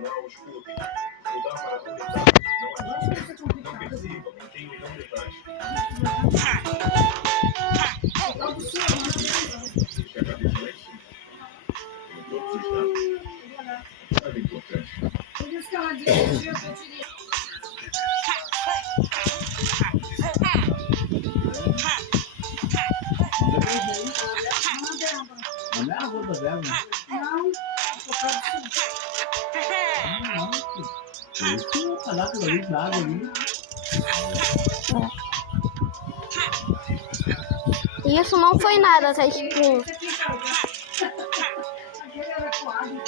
canal, escutem. Mudar para não detalhes. Não é não percebam, mantenham e não detalhes. Deixe a cabeça lá em cima. Em todos os dados. Nada importante. Por isso que ela dirigiu, que eu tirei. Não é a roupa dela, né? Não, por causa disso. Isso, falar aquilo ali, nada ali. Isso não foi nada, tá tipo. Aquele era coado,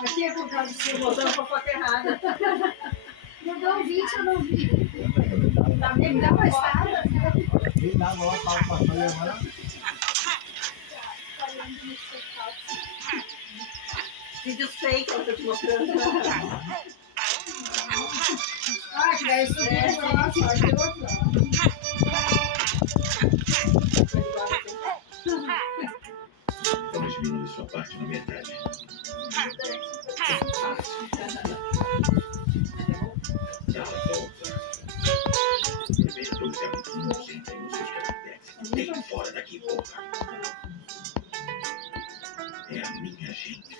aqui é por causa de você botando fofoca errada. Mudou o vídeo, eu não vi. Me dá uma estada. Ele dava lá para passar e agora. Vídeo fake, eu tô te mostrando. Ah, que daí subiu o negócio, aqui do outro lado. Vamos diminuir sua parte na metade. Dá a volta. Primeiro todos os amiguinhos sentem os seus caracteres. Tem fora daqui, porra. É a minha gente.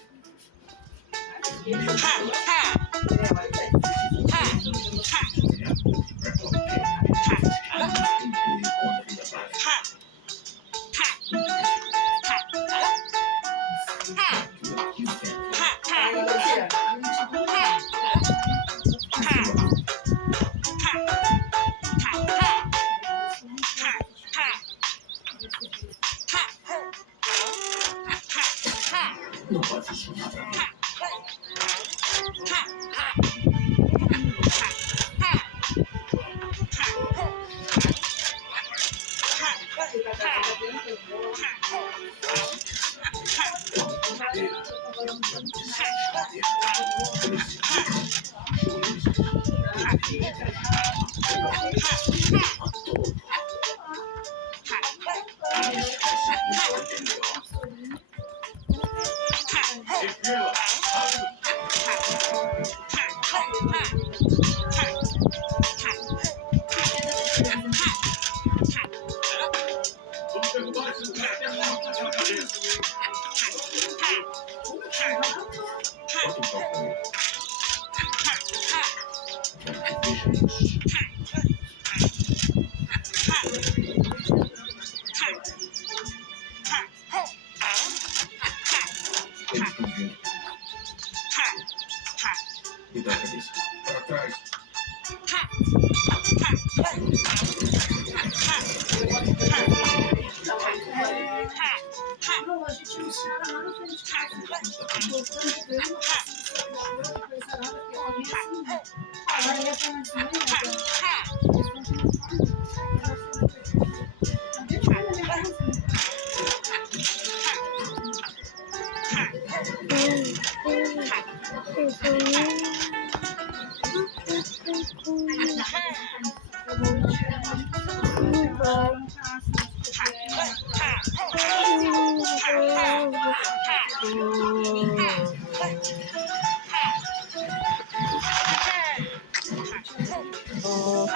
É meu povo. É a povo pra qualquer inclui o conto da base. Aqui dentro. Não pode funcionar pra mim. Cuidado a cabeça. Para trás. Não, a gente não tinha nada lá na frente de casa. Voltando de ver uma coisa, não pensar nada, porque ela vinha assim. Agora ia pra uma semana, eles continuam falando. Não deixa eu ver na minha casa. Oh.